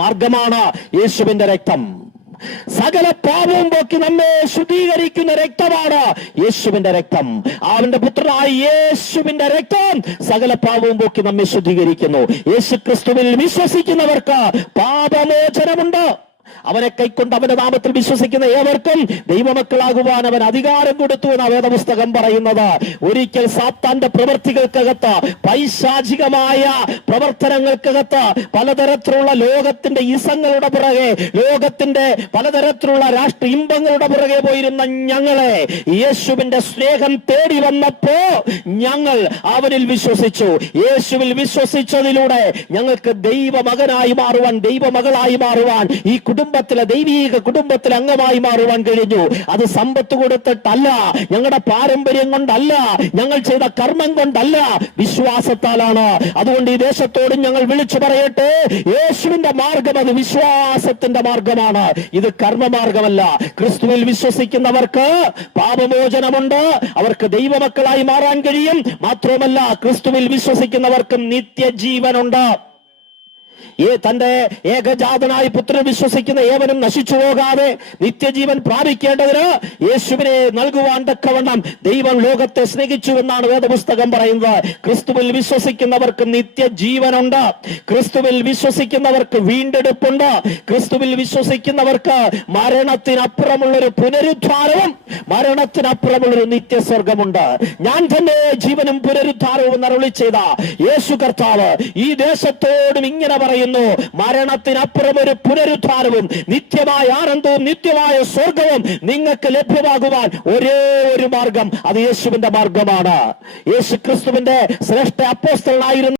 മാർഗമാണ് യേശുവിന്റെ രക്തം. സകല പാപവും പോക്കി നമ്മെ ശുദ്ധീകരിക്കുന്ന രക്തമാണ് യേശുവിന്റെ രക്തം. അവന്റെ പുത്രനായ യേശുവിന്റെ രക്തം സകല പാപവും പോക്കി നമ്മെ ശുദ്ധീകരിക്കുന്നു. യേശു ക്രിസ്തുവിൽ വിശ്വസിക്കുന്നവർക്ക് പാപമോചനമുണ്ട്. അവനെ കൈക്കൊണ്ട് അവന്റെ നാമത്തിൽ വിശ്വസിക്കുന്ന ഏവർക്കും ദൈവമക്കളാകുവാൻ അവൻ അധികാരം കൊടുത്തു എന്ന വേദപുസ്തകം പറയുന്നത്. ഒരിക്കൽ സാത്താന്റെ പ്രവൃത്തികൾക്കകത്ത്, പൈശാചികമായ പ്രവർത്തനങ്ങൾക്കകത്ത്, പലതരത്തിലുള്ള ലോകത്തിന്റെ ഇസങ്ങളുടെ പുറകെ, ലോകത്തിന്റെ പലതരത്തിലുള്ള രാഷ്ട്രീയ ഇമ്പങ്ങളുടെ പുറകെ പോയിരുന്ന ഞങ്ങളെ യേശുവിന്റെ സ്നേഹം തേടി വന്നപ്പോ ഞങ്ങൾ അവനിൽ വിശ്വസിച്ചു. യേശുവിൽ വിശ്വസിച്ചതിലൂടെ ഞങ്ങൾക്ക് ദൈവമകനായി മാറുവാൻ, ദൈവമകളായി മാറുവാൻ, ഈ കുടുംബത്തിലെ ദൈവീക കുടുംബത്തിലെ അംഗമായി മാറുവാൻ കഴിഞ്ഞു. അത് സമ്പത്ത് കൊടുത്തിട്ടല്ല, ഞങ്ങളുടെ പാരമ്പര്യം കൊണ്ടല്ല, ഞങ്ങൾ ചെയ്ത കർമ്മം കൊണ്ടല്ല, വിശ്വാസത്താലാണ്. അതുകൊണ്ട് ഈ ദേശത്തോടും ഞങ്ങൾ വിളിച്ചു പറയട്ടെ, യേശുവിന്റെ മാർഗം അത് വിശ്വാസത്തിന്റെ മാർഗമാണ്. ഇത് കർമ്മമാർഗമല്ല. ക്രിസ്തുവിൽ വിശ്വസിക്കുന്നവർക്ക് പാപമോചനമുണ്ട്, അവർക്ക് ദൈവമക്കളായി മാറാൻ കഴിയും. മാത്രമല്ല, ക്രിസ്തുവിൽ വിശ്വസിക്കുന്നവർക്ക് നിത്യജീവനുണ്ട്. തന്റെ ഏകജാതനായ പുത്രൻ വിശ്വസിക്കുന്ന ഏവനും നശിച്ചു പോകാതെ നിത്യജീവൻ പ്രാപിക്കേണ്ടതിന് യേശുവിനെ നൽകുവാൻ തക്കവണ്ണം ദൈവം ലോകത്തെ സ്നേഹിച്ചുവെന്നാണ് വേദപുസ്തകം പറയുന്നത്. ക്രിസ്തുവിൽ വിശ്വസിക്കുന്നവർക്ക് നിത്യജീവനുണ്ട്. ക്രിസ്തുവിൽ വിശ്വസിക്കുന്നവർക്ക് വീണ്ടെടുപ്പുണ്ട്. ക്രിസ്തുവിൽ വിശ്വസിക്കുന്നവർക്ക് മരണത്തിനപ്പുറമുള്ളൊരു പുനരുദ്ധാരവും മരണത്തിനപ്പുറമുള്ളൊരു നിത്യസ്വർഗമുണ്ട്. ഞാൻ തന്നെ ജീവനും പുനരുദ്ധാരവും അരുളി ചെയ്ത യേശു കർത്താവ് ഈ ദേശത്തോടും ഇങ്ങനെ പറയുന്നു, മരണത്തിനപ്പുറം ഒരു പുനരുദ്ധാരവും നിത്യമായ ആനന്ദവും നിത്യമായ സ്വർഗവും നിങ്ങൾക്ക് ലഭ്യമാകുവാൻ ഒരേ ഒരു മാർഗം, അത് യേശുവിന്റെ മാർഗമാണ്. യേശു ക്രിസ്തുവിന്റെ ശ്രേഷ്ഠ അപ്പോസ്തലനായിരുന്ന